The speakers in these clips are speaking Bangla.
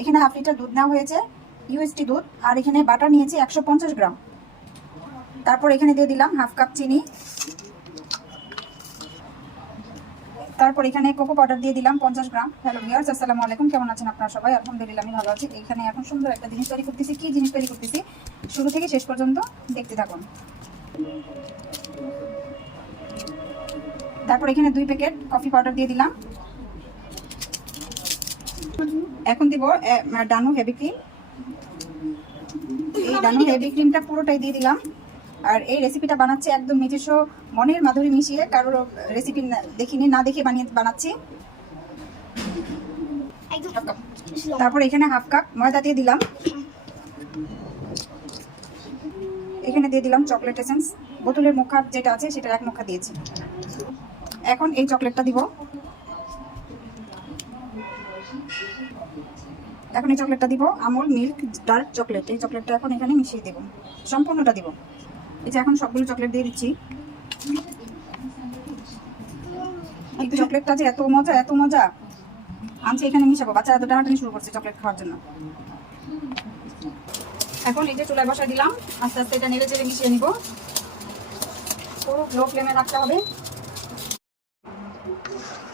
এখানে হাফ লিটার দুধ নেওয়া হয়েছে, ইউএসটি দুধ। আর এখানে বাটার নিয়েছি 150 গ্রাম। তারপর এখানে দিয়ে দিলাম হাফ কাপ চিনি। তারপর এখানে কোকো পাউডার দিয়ে দিলাম 50 গ্রাম। হ্যালো ভিউয়ার্স, আসসালামু আলাইকুম, কেমন আছেন আপনারা সবাই? আলহামদুলিল্লাহ আমি ভালো আছি। এখানে এখন সুন্দর একটা জিনিস তৈরি করতেছি। কি জিনিস তৈরি করতেছি শুরু থেকে শেষ পর্যন্ত দেখতে থাকুন। তারপর এখানে 2 প্যাকেট কফি পাউডার দিয়ে দিলাম। এখন দিব ডানু হেভি ক্রিম। এই ডানু হেভি ক্রিমটা পুরোটাই দিয়ে দিলাম। আর এই রেসিপিটা বানাচ্ছি একদম নিজস্ব মনের মাধুরী মিশিয়ে, কারোর রেসিপি দেখিনি, না দেখে বানাচ্ছি। তারপর এখানে হাফ কাপ ময়দা দিয়ে দিলাম। এখানে দিয়ে দিলাম চকলেট এসেন্স। বোতলের মুখা যেটা আছে সেটা 1 মুখা দিয়েছি। এখন এই চকলেটটা দিব। এখন এই চকলেটটা দিব আমুল মিল্ক ডার্ক চকলেট। এই চকলেটটা এখন এখানে মিশিয়ে দেব, সম্পূর্ণটা দিব। এই যে এখন সবগুলো চকলেট দিয়ে দিচ্ছি। এই চকলেটটা যে এত মজা, এত মজা আনছি এখানে মিশাবো। বাচ্চারা এত টানাটানি শুরু করছে চকলেট খাওয়ার জন্য। এখন এই যে চুলায় বসাই দিলাম, আস্তে আস্তে এটা নেড়ে চেড়ে মিশিয়ে নিব। পুরো লো ফ্লেমে রাখতে হবে।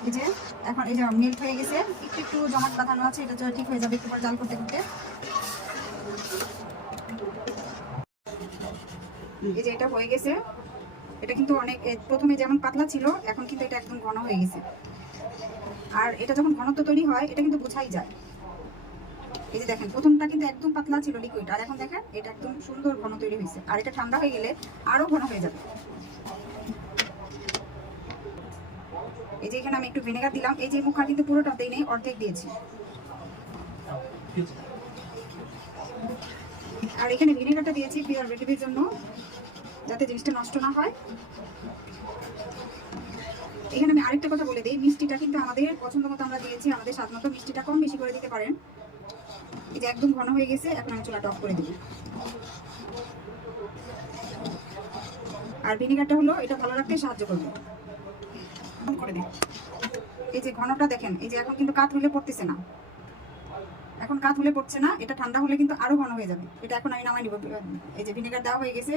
এই যে এখন এই যে মেল্ট হয়ে গেছে, একটু একটু জমাট বাঁধানো আছে, এটা ঠিক হয়ে যাবে একটু পর জাল করতে করতে। এই যে এটা হয়ে গেছে। এটা কিন্তু অনেক, প্রথমে যেমন পাতলা ছিল এখন কিন্তু এটা একদম ঘন হয়ে গেছে। আর এটা যখন ঘনত্ব তৈরি হয় এটা কিন্তু বোঝাই যায়। এই যে দেখেন, প্রথমটা কিন্তু একদম পাতলা ছিল লিকুইড, আর এখন দেখেন এটা একদম সুন্দর ঘন তৈরি হয়েছে। আর এটা ঠান্ডা হয়ে গেলে আরো ঘন হয়ে যাবে। এই যে এখানে আমি একটু ভিনেগার দিলাম। এই যে মুখা কিন্তু পুরোটা দেই নেই, অর্ধেক দিয়েছি। আর এখানে ভিনেগারটা দিয়েছি প্রিজারভেটিভের জন্য, যাতে জিনিসটা নষ্ট না হয়। এখানে আমি আরেকটা কথা বলে দিই, মিষ্টিটা কিন্তু আমাদের পছন্দ মতো আমরা দিয়েছি, আমাদের স্বাদ মতো। মিষ্টিটা কম বেশি করে দিতে পারেন। এই যে একদম ঘন হয়ে গেছে, এখন আমি চুলাটা অফ করে দিই। আর ভিনেগারটা হলো এটা ভালো রাখতে সাহায্য করবে। করে দিই। এই যে ঘনটা দেখেন, এই যে এখন কিন্তু কাত হলে পড়তেছে না, এখন কাত হলে পড়ছে না। এটা ঠান্ডা হলে কিন্তু আরো ঘন হয়ে যাবে। এটা এখন আমি নামাই নিব। এই যে ভিনেগার দেওয়া হয়ে গেছে,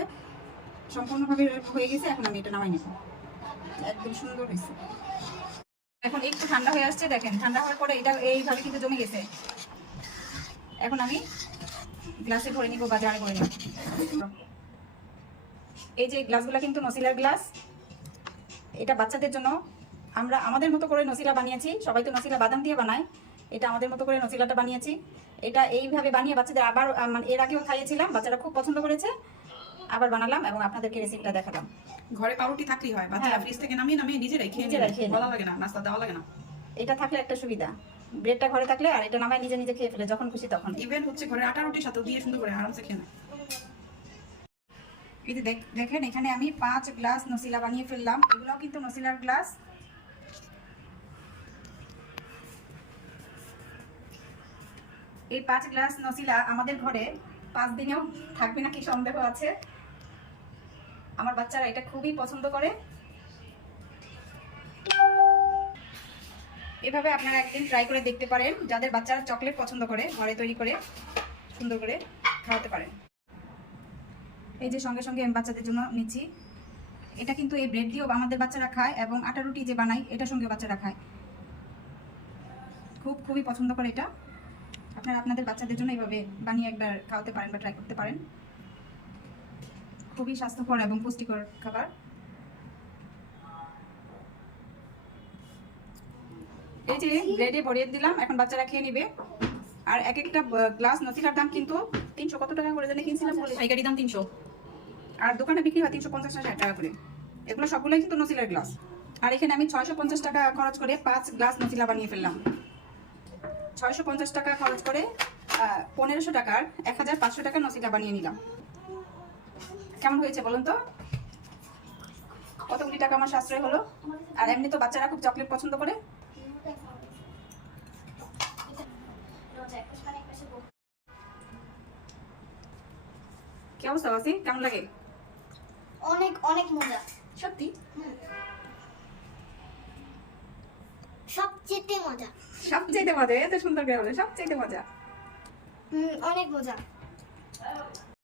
সম্পূর্ণভাবে হয়ে গেছে। এখন আমি এটা নামাই নিব। একদম সুন্দর হয়েছে। এখন একটু ঠান্ডা হয়ে আসছে, দেখেন ঠান্ডা হওয়ার পরে এটা এইভাবে কিন্তু জমে গেছে। এখন আমি গ্লাসে ভরে নিব বা জারে ভরে নিব। এই যে গ্লাসগুলো কিন্তু নসিলার গ্লাস। এটা বাচ্চাদের জন্য আমরা আমাদের মতো করে নসিলা বানিয়েছি। সবাই তো নসিলা বাদাম দিয়ে বানায়, এটা আমাদের মতো করে নসিলাটা বানিয়েছি। এটা এইভাবে বানিয়ে বাচ্চাদের আবার এর আগেও খাইয়েছিলাম, বাচ্চারা খুব পছন্দ করেছে। আবার বানালাম এবং আপনাদেরকে রেসিপিটা দেখালাম। ঘরে পাউরুটি থাকলেই হয়, বাচ্চারা ফ্রিজ থেকে নামিয়ে নিজেরাই খেয়ে নেয়, বলা লাগে না, নাস্তা দেওয়া লাগে না। এটা থাকলে একটা সুবিধা, ব্রেডটা ঘরে থাকলে আর এটা নামায় নিজে নিজে খেয়ে ফেলে যখন খুশি তখন। ইভেন হচ্ছে ঘরে আটা রুটির সাথে দিয়ে সুন্দর করে আরামসে খেয়ে নেয়। এই যে দেখেন এখানে আমি 5 গ্লাস নসিলা বানিয়ে ফেললাম। এগুলোও কিন্তু নসিলার গ্লাস। এই 5 গ্লাস নসিলা আমাদের ঘরে 5 দিনেও থাকবে নাকি সন্দেহ আছে। আমার বাচ্চারা এটা খুবই পছন্দ করে। এভাবে আপনারা একদিন ট্রাই করে দেখতে পারেন। যাদের বাচ্চারা চকলেট পছন্দ করে, ঘরে তৈরি করে সুন্দর করে খাওয়াতে পারেন। এই যে সঙ্গে সঙ্গে আমি বাচ্চাদের জন্য নিচ্ছি। এটা কিন্তু এই ব্রেড দিয়েও আমাদের বাচ্চারা খায়, এবং আটা রুটি যে বানাই এটার সঙ্গে বাচ্চারা খায়, খুবই পছন্দ করে এটা। আপনারা আপনাদের বাচ্চাদের জন্য এইভাবে বানিয়ে একবার খাওয়াতে পারেন বা ট্রাই করতে পারেন। খুবই স্বাস্থ্যকর এবং পুষ্টিকর খাবার। এই যে ব্রেডে ভরিয়ে দিলাম, এখন বাচ্চারা খেয়ে নিবে। আর এক একটা গ্লাস নসিলার দাম কিন্তু 300 কত টাকা করে জানি কিনছিলাম, পাইকারি দাম 300, আর দোকানে বিক্রি হয় 350 টাকা করে। এগুলো সবগুলোই কিন্তু নসিলার গ্লাস। আর এখানে আমি 650 টাকা খরচ করে 5 গ্লাস নসিলা বানিয়ে ফেললাম। 650 টাকা খরচ করে 1500 টাকার 1500 টাকা নসিলা বানিয়ে নিলাম। কেমন হয়েছে বলুন তো? কতগুলি টাকা আমার সাশ্রয় হলো। আর এমনি তো বাচ্চারা খুব চকলেট পছন্দ করে। কি অবস্থা বাসি, কেমন লাগে? অনেক অনেক মজা, সত্যি সবচেয়ে মজা। সবচেয়ে মজা, এত সুন্দর করে বলে সবচেয়ে মজা। অনেক মজা।